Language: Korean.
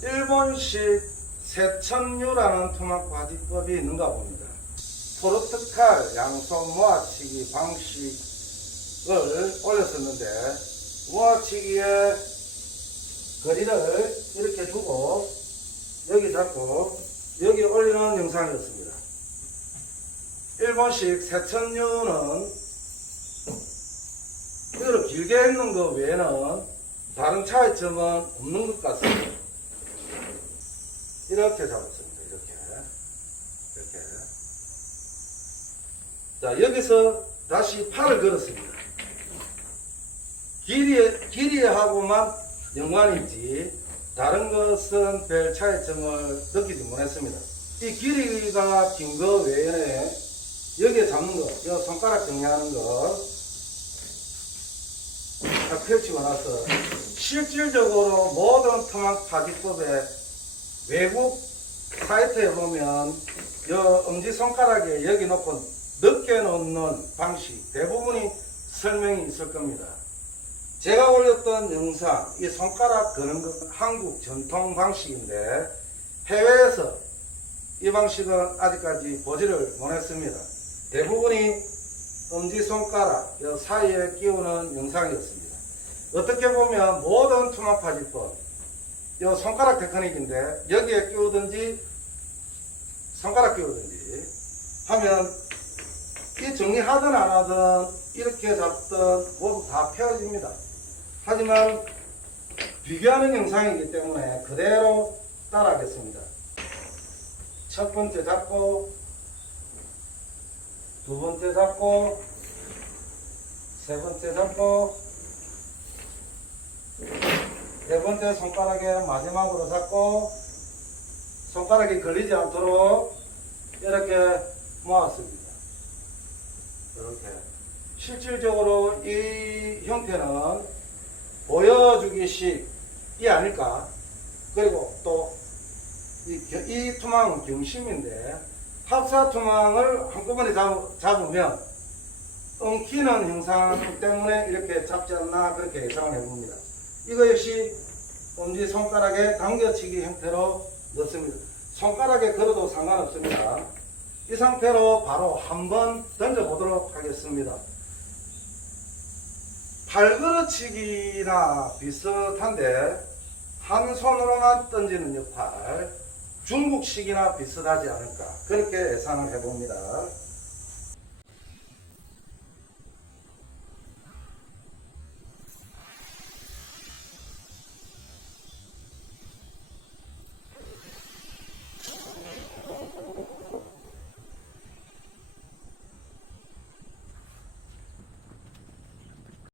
일본식 세천류라는 토막바지법이 있는가 봅니다. 포르투갈 양손 모아치기 방식을 올렸었는데 모아치기의 거리를 이렇게 두고 여기 잡고 여기 올리는 영상이었습니다. 일본식 세천류는 이거를 길게 했는 것 외에는 다른 차이점은 없는 것 같습니다. 이렇게 잡았습니다. 이렇게. 이렇게. 자, 여기서 다시 팔을 걸었습니다. 길이, 길이하고만 연관이지, 다른 것은 별 차이점을 느끼지 못했습니다. 이 길이가 긴 거 외에, 여기에 잡는 거, 이 손가락 정리하는 거, 다 펼치고 나서, 실질적으로 모든 토막 파기법에 외국 사이트에 보면 여 엄지손가락에 여기 놓고 늦게 놓는 방식 대부분이 설명이 있을 겁니다. 제가 올렸던 영상 이 손가락 거는 것 한국 전통 방식인데 해외에서 이 방식은 아직까지 보지를 못했습니다. 대부분이 엄지손가락 여 사이에 끼우는 영상이었습니다. 어떻게 보면 모든 투막파지법 요 손가락 테크닉인데 여기에 끼우든지 손가락 끼우든지 하면 이 정리하든 안 하든 이렇게 잡든 모두 다 펴집니다. 하지만 비교하는 영상이기 때문에 그대로 따라하겠습니다. 첫 번째 잡고 두 번째 잡고 세 번째 잡고 네 번째 손가락에 마지막으로 잡고 손가락이 걸리지 않도록 이렇게 모았습니다. 이렇게. 실질적으로 이 형태는 보여주기식이 아닐까. 그리고 또 이, 투망은 경심인데 합사 투망을 한꺼번에 잡, 잡으면 엉키는 형상 때문에 이렇게 잡지 않나 그렇게 예상을 해봅니다. 이거 역시 엄지 손가락에 당겨치기 형태로 넣습니다. 손가락에 걸어도 상관없습니다. 이 상태로 바로 한번 던져보도록 하겠습니다. 팔걸어치기나 비슷한데 한 손으로만 던지는 역할 중국식이나 비슷하지 않을까 그렇게 예상을 해봅니다.